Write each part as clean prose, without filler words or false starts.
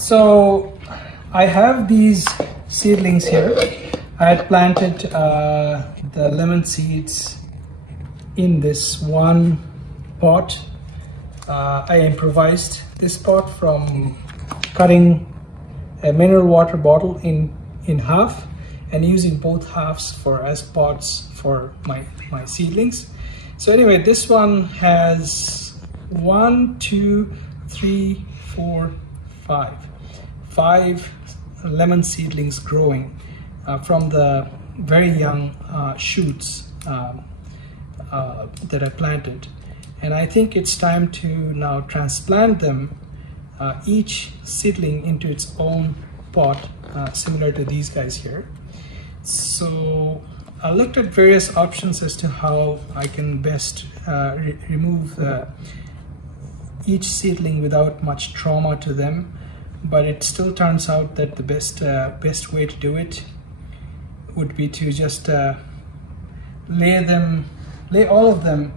So I have these seedlings here. I had planted the lemon seeds in this one pot. I improvised this pot from cutting a mineral water bottle in half and using both halves as pots for my seedlings. So anyway, this one has 1, 2, 3, 4, 5 lemon seedlings growing from the very young shoots that I planted. And I think it's time to now transplant them, each seedling into its own pot, similar to these guys here. So I looked at various options as to how I can best remove each seedling without much trauma to them, but it still turns out that the best way to do it would be to just lay all of them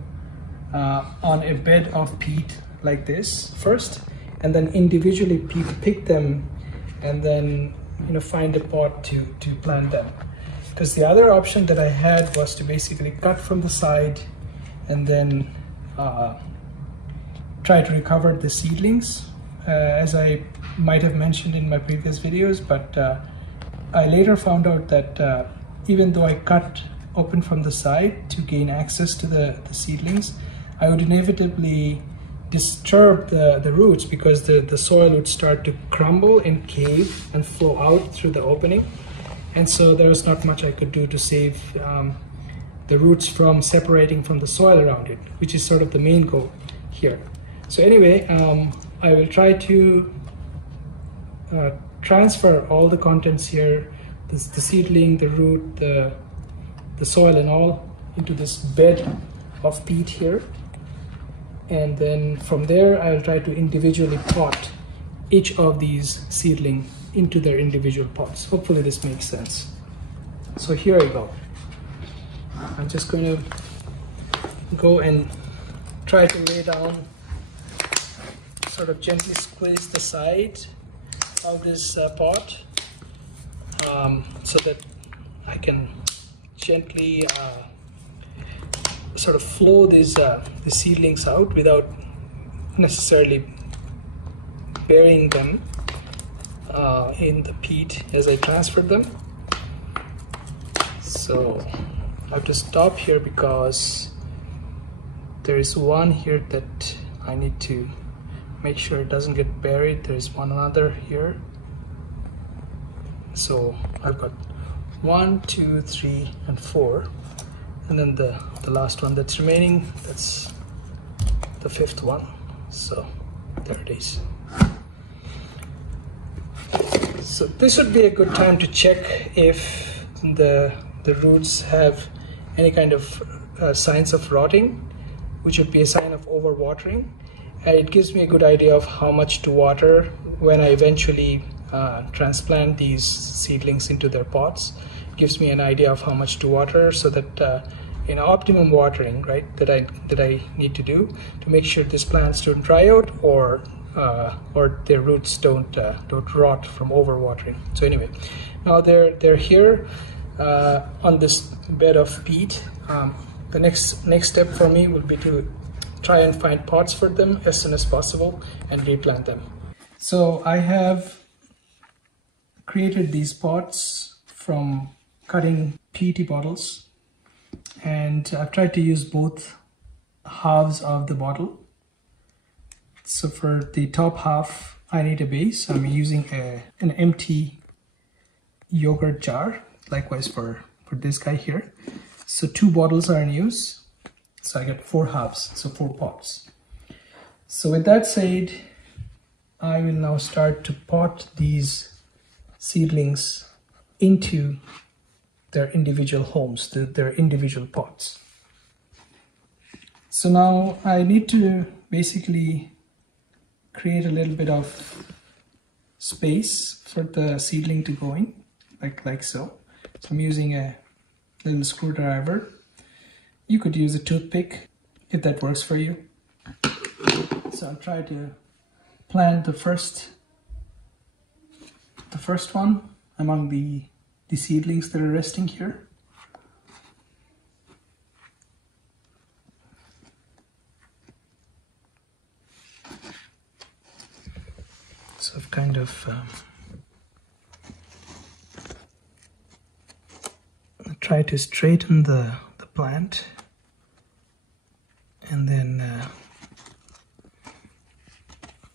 on a bed of peat like this first, and then individually pick them, and then find a pot to plant them. Because the other option that I had was to basically cut from the side and then try to recover the seedlings, as I might have mentioned in my previous videos, but I later found out that even though I cut open from the side to gain access to the seedlings, I would inevitably disturb the roots, because the soil would start to crumble and cave and flow out through the opening. And so there was not much I could do to save the roots from separating from the soil around it, which is sort of the main goal here. So anyway, I will try to transfer all the contents here, the seedling, the root, the soil and all, into this bed of peat here. And then from there, I'll try to individually pot each of these seedling into their individual pots. Hopefully this makes sense. So here I go. I'm just going to go and try to lay down, sort of gently squeeze the side of this pot, so that I can gently sort of flow the seedlings out without necessarily burying them in the peat as I transfer them. So I have to stop here because there is one here that I need to make sure it doesn't get buried. There is one another here. So I've got 1, 2, 3, and 4. And then the last one that's remaining, that's the 5th one. So there it is. So this would be a good time to check if the roots have any kind of signs of rotting, which would be a sign of overwatering. And it gives me a good idea of how much to water when I eventually transplant these seedlings into their pots. It gives me an idea of how much to water, so that optimum watering, right, that I need to do to make sure these plants don't dry out or their roots don't rot from overwatering. So anyway, now they're here on this bed of peat. The next step for me will be to try and find pots for them as soon as possible and replant them. So I have created these pots from cutting PET bottles, and I've tried to use both halves of the bottle. So for the top half, I need a base. I'm using an empty yogurt jar, likewise for this guy here. So 2 bottles are in use. So I got 4 halves, so 4 pots. So with that said, I will now start to pot these seedlings into their individual homes, their individual pots. So now I need to basically create a little bit of space for the seedling to go in, like so. So I'm using a little screwdriver. You could use a toothpick if that works for you. So I'll try to plant the first the first one among the seedlings that are resting here. So I've kind of try to straighten the plant, and then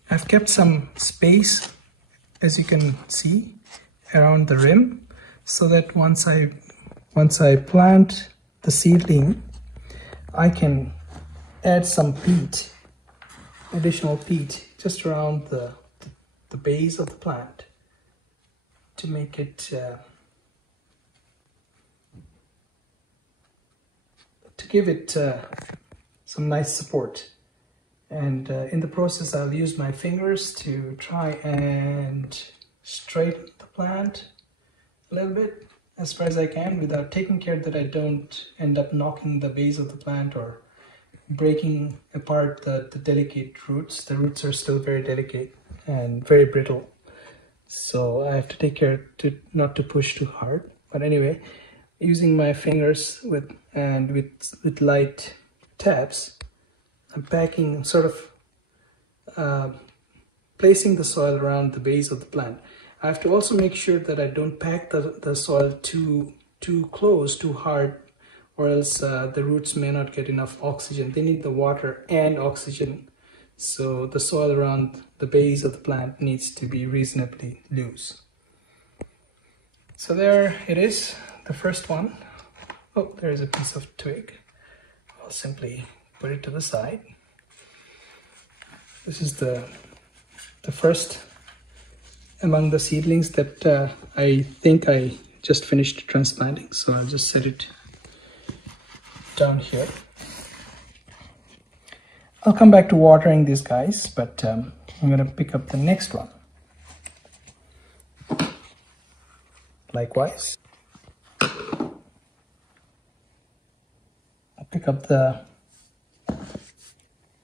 I've kept some space, as you can see, around the rim, so that once I plant the seedling, I can add some peat, additional peat, just around the base of the plant to make it to give it some nice support. And in the process, I'll use my fingers to try and straighten the plant a little bit as far as I can, without taking care that I don't end up knocking the base of the plant or breaking apart the delicate roots. The roots are still very delicate and very brittle, so I have to take care not to push too hard. But anyway, using my fingers with light taps, I'm packing, sort of placing the soil around the base of the plant. I have to also make sure that I don't pack the soil too close, too hard, or else the roots may not get enough oxygen. They need the water and oxygen. So the soil around the base of the plant needs to be reasonably loose. So there it is, the first one. Oh, there's a piece of twig. I'll simply put it to the side. This is the first among the seedlings that I think I just finished transplanting. So I'll just set it down here. I'll come back to watering these guys, but I'm going to pick up the next one. Likewise, I'll pick up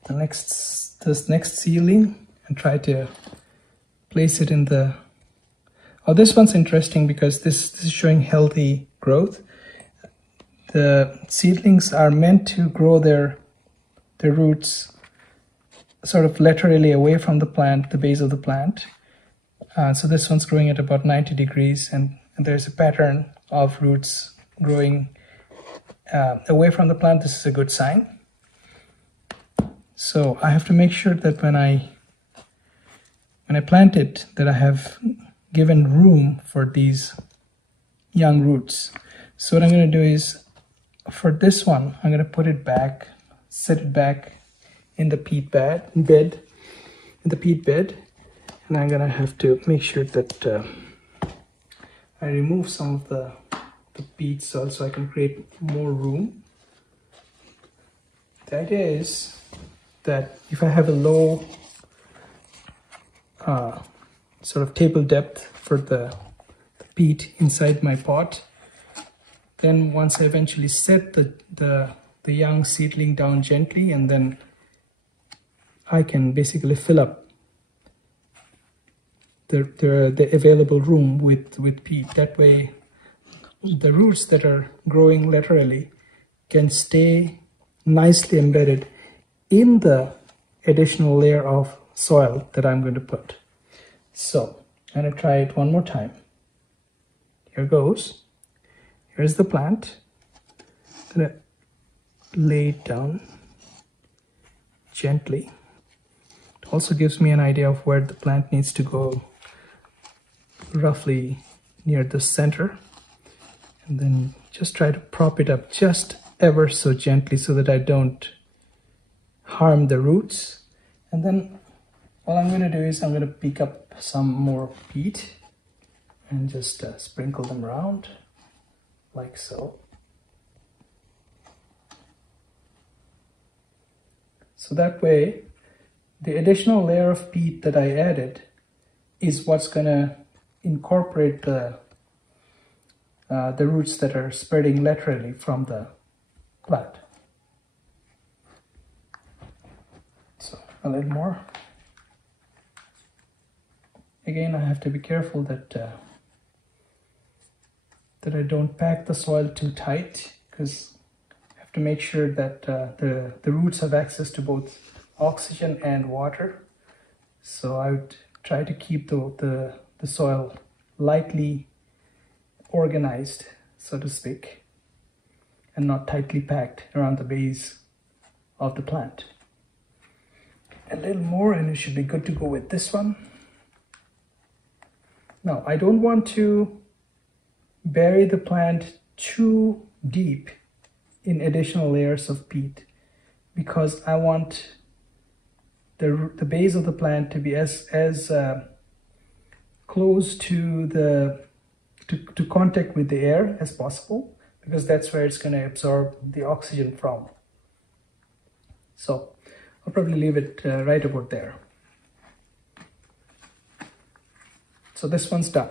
this next seedling and try to place it in the... Oh, this one's interesting because this is showing healthy growth. The seedlings are meant to grow their roots sort of laterally away from the plant, the base of the plant. So this one's growing at about 90 degrees, and there's a pattern of roots growing away from the plant. This is a good sign. So I have to make sure that when I plant it, that I have given room for these young roots. So what I'm going to do is, for this one, I'm going to put it back, set it back in the peat bed, and I'm going to have to make sure that I remove some of the peat soil so I can create more room. The idea is that if I have a low sort of table depth for the peat inside my pot, then once I eventually set the young seedling down gently, and then I can basically fill up the available room with peat. That way the roots that are growing laterally can stay nicely embedded in the additional layer of soil that I'm going to put. So I'm going to try it one more time. Here goes. Here's the plant. I'm going to lay it down gently. It also gives me an idea of where the plant needs to go, roughly near the center. And then just try to prop it up just ever so gently so that I don't harm the roots. And then all I'm going to do is I'm going to pick up some more peat and just sprinkle them around like so. So that way the additional layer of peat that I added is what's going to incorporate the roots that are spreading laterally from the plant. So a little more. Again, I have to be careful that that I don't pack the soil too tight, because I have to make sure that the roots have access to both oxygen and water. So I would try to keep the soil lightly organized, so to speak, and not tightly packed around the base of the plant. A little more and we should be good to go with this one. Now, I don't want to bury the plant too deep in additional layers of peat, because I want the base of the plant to be as close to contact with the air as possible, because that's where it's going to absorb the oxygen from. So I'll probably leave it right about there. So this one's done.